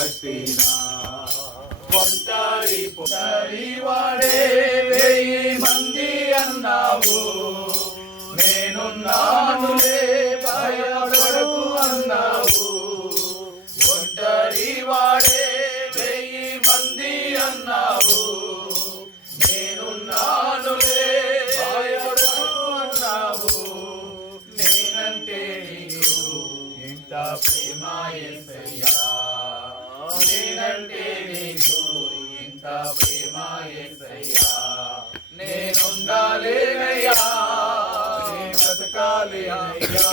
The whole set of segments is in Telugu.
పట్టినా ఒంటరి పొంటరి వాడే వెయ్యి మంది అన్నావు. నేనున్నానులే భయపడకు అన్నావు. ఒంటరి వాడే నేనంటే నీకు ఇంత ప్రేమ యేసయ్యా నేనుండాలేనయ్యా. బ్రతకాలి అయ్యా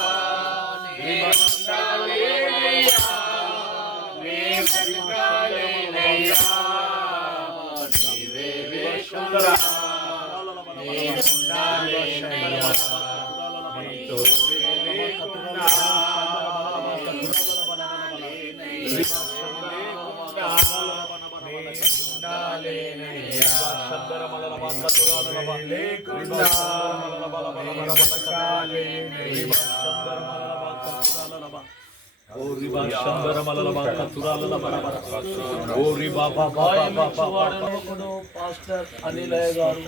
Viva Stalin! వాడనొకడు పాస్టర్ అనిలయ గారు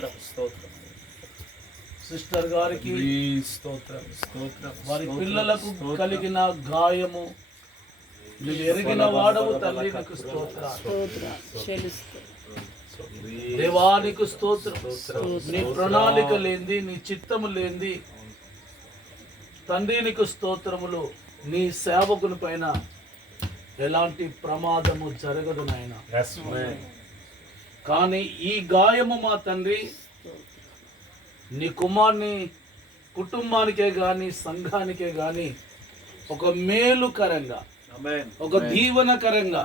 సిస్టర్ గారికి స్తోత్రం స్తోత్రం వారి పిల్లలకు కలిగిన గాయము నువ్వు ఎరిగిన వాడవు తల్లి నీకు స్తోత్ర దేవానికి స్తోత్రం. నీ ప్రణాళిక లేంది నీ చిత్తము లేంది తండ్రి నీకు స్తోత్రములు నీ సేవకుని పైన ఎలాంటి ప్రమాదము జరగదు నాయన. కానీ ఈ గాయము మా తండ్రి నీ కుమార్ని కుటుంబానికే గాని సంఘానికే గాని ఒక మేలుకరంగా ఒక దీవనకరంగా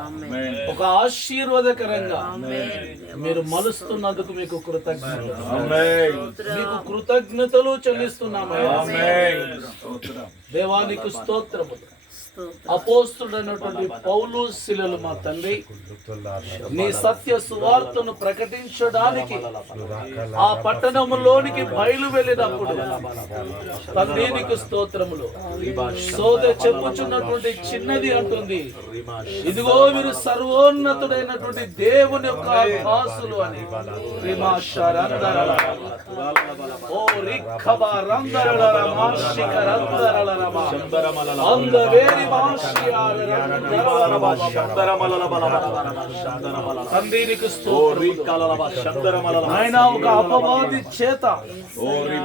ఒక ఆశీర్వాదకరంగా మీరు మలుస్తున్నందుకు మీకు కృతజ్ఞతలు. మీకు కృతజ్ఞతలు చెల్లిస్తున్నామయ్యా దేవానికి స్తోత్రములు. అపోస్తుడైనటువంటి పౌలు శిలలు మా తండ్రి. నీ సత్య సువార్తను ప్రకటించడానికి ఆ పట్టణములోనికి బయలు వెళ్ళినప్పుడు తండ్రి నీకు స్తోత్రములు సోద చెప్పుచున్నటువంటి చిన్నది అంటుంది ఇదిగో మీరు సర్వోన్నతుడైనటువంటి దేవుని యొక్క దాసులు అని. ఓ రందరల రమాషిక రందరల రమ. అందవేరి స్తోత్రములు. ఒక అపవాది చేత.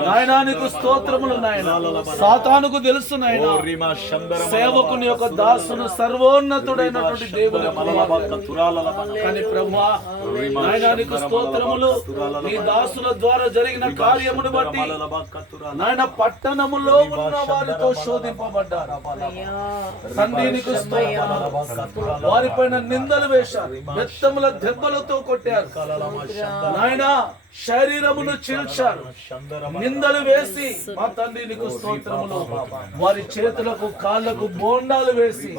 నాయన నీకు స్తోత్రములు నాయన. సాతానుకు తెలుసు నాయన. సేవకుని యొక్క దాసును సర్వోన్నతుడైనటువంటి దేవుని కానీ ప్రభా నాయన నీకు స్తోత్రములు. నీ దాసుల ద్వారా జరిగిన కార్యమును బట్టి నాయన పట్టణములో ఉన్న వారితో శోధింపబడ్డారు. తండ్రి నీకు స్తోత్రములు వారిపైన నిందలు వేశారు. బెత్తముల దెబ్బలతో కొట్టారు. నాయన శరీరమును చీల్చారు. నిందలు వేసి మా తండ్రి నీకు స్తోత్రములు వారి చేతులకు కాళ్ళకు బోండాలు వేసి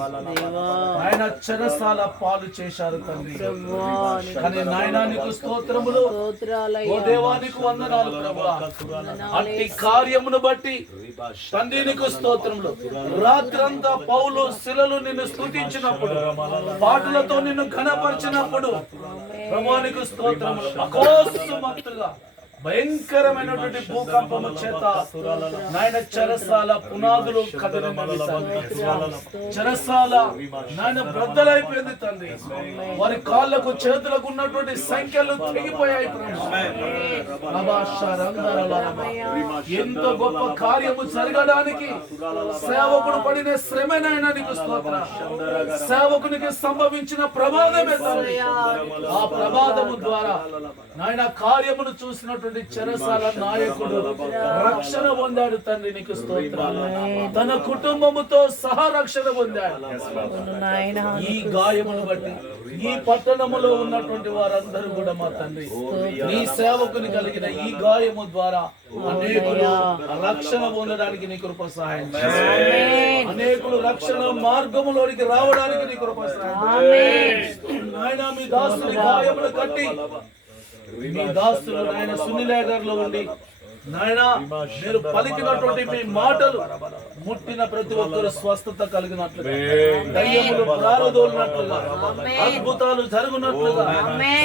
ఆయన చెరసాల పాలు చేశారు తండ్రి. కానీ నాయన నీకు స్తోత్రములు. ఓ దేవానికి వందనాలు ప్రభా. అట్టి కార్యమును బట్టి తండ్రి నీకు స్తోత్రములు. రాత్రంతా పౌలు శిలలు నిన్ను స్థుతించినప్పుడు పాటలతో నిన్ను ఘనపరిచినప్పుడు ప్రభానికి స్తోత్రములు. అకోసమంతుగా భయంకరమైనటువంటి భూకంపము చేత నాయన చెరసాల పునాదులు తండ్రి. చెరసాల నాయన బ్రద్దలైపోయింది తండ్రి వారి కాళ్ళకు చేతులకు ఉన్నటువంటి సంఖ్యలు తెగిపోయాయి రంగరలరమ. ఎంతో గొప్ప కార్యము జరగడానికి సేవకుడు పడిన శ్రమనైనా నీకు స్తోత్ర సేవకునికి సంభవించిన ప్రమాదమే ఆ ప్రమాదము ద్వారా నాయన కార్యమును చూసినటువంటి చెరసాల నాయకుడు రక్షణ పొందాడు తండ్రి నీకు స్తోత్రాలు. తన కుటుంబముతో సహా రక్షణ పొందాడు. ఈ గాయమును బట్టి ఈ పట్టణములో ఉన్నటువంటి వారందరూ కూడా మా తండ్రి నీ సేవకుని కలిగిన ఈ గాయము ద్వారా అనేకులు రక్షణ పొందడానికి నీ కృప సహాయం. అనేకులు రక్షణ మార్గములోనికి రావడానికి నీ కృప సహాయం. నాయనా మీ దాసుని గాయములు కట్టి మీ దాసులు నాయన సున్నిలేగర్లో ఉండి నాయన మీరు పలికినటువంటి మీ మాటలు ముట్టిన ప్రతి ఒక్కరు స్వస్థత కలిగినట్లుగా దయ్యములు ప్రారదోలినట్లుగా అద్భుతాలు జరుగునట్లుగా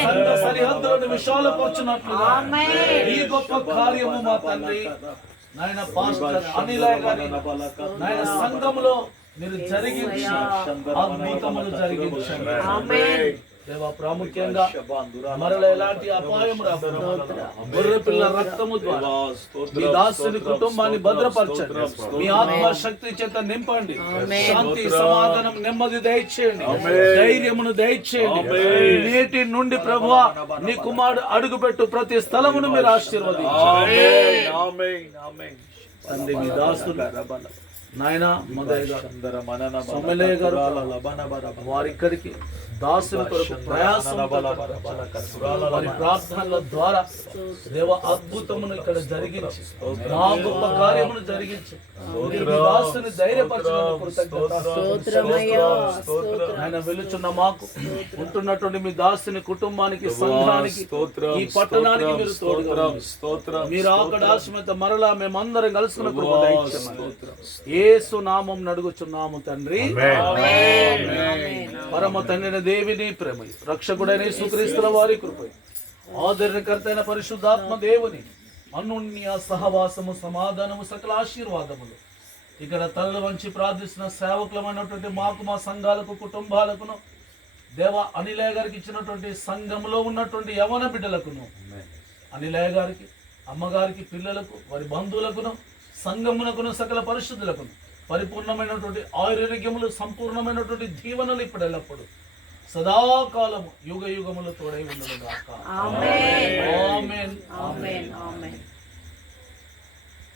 సంఘ సరిహద్దులను విశాలపరచునట్లుగా ఈ గొప్ప కార్యము మా తండ్రి నాయన పాస్టర్ అనిలయ గారి నాయన సంఘములో మీరు జరిగించి అద్భుతములు జరిగించండి. దేవా ప్రాముఖ్యంగా మరల ఎలాంటి అపాయం రాకుండా గొర్రె పిల్ల రక్తము ద్వారా మీ దాసుని కుటుంబాన్ని భద్రపరచండి. మీ ఆత్మ శక్తి చేత నింపండి. శాంతి సమాధానం నెమ్మది దయచేయండి. ధైర్యమును దయచేయండి. నేటి నుండి ప్రభువా నీ కుమారుడు అడుగుపెట్టు ప్రతి స్థలమును మీరు ఆశీర్వదించండి. తండ్రి మీ దాసులు. నాయన మొదలు గారు. సొమ్మలయ్య దాసుల కొరకు ప్రయాసం వారి ప్రార్థనల ద్వారా దేవ అద్భుతమును ఇక్కడ జరిగించి నా గొప్ప కార్యమును జరిగించి దాసుని ధైర్యపరచడం ఆయన వెలుచున్న మాకు ఉంటున్నటువంటి మీ దాసుని కుటుంబానికి సంఘానికి ఈ పట్టణానికి మీరు తోడుగా. మీరు ఆశ్రమిత మరలా మేమందరం కలుసుకున్న కృప. యేసు నామం నడుగుచున్నాము తండ్రి. పరమ తండ్రిన దేవిని ప్రేమ రక్షకుడైన సుక్రీస్తుల వారి కృప ఆదరణకర్తైన పరిశుద్ధాత్మ దేవుని అనున్య సహవాసము సమాధానము సకల ఆశీర్వాదములు. ఇక్కడ తలలు వంచి ప్రార్థిస్తున్న సేవకులమైనటువంటి మాకు మా సంఘాలకు కుటుంబాలకును దేవ అనిలయ గారికి ఇచ్చినటువంటి సంఘంలో ఉన్నటువంటి యవన బిడ్డలకును అనిలయ గారికి అమ్మగారికి పిల్లలకు వారి బంధువులకును సంఘమునకును సకల పరిశుద్ధులకును పరిపూర్ణమైనటువంటి ఆరోగ్యములు సంపూర్ణమైనటువంటి దీవెనలు ఇప్పుడు ఎల్లప్పుడూ సదాకాలము యుగ యుగములు తోడై ఉండదు ఆమేన్. ఆమేన్. ఆమేన్. ఆమేన్.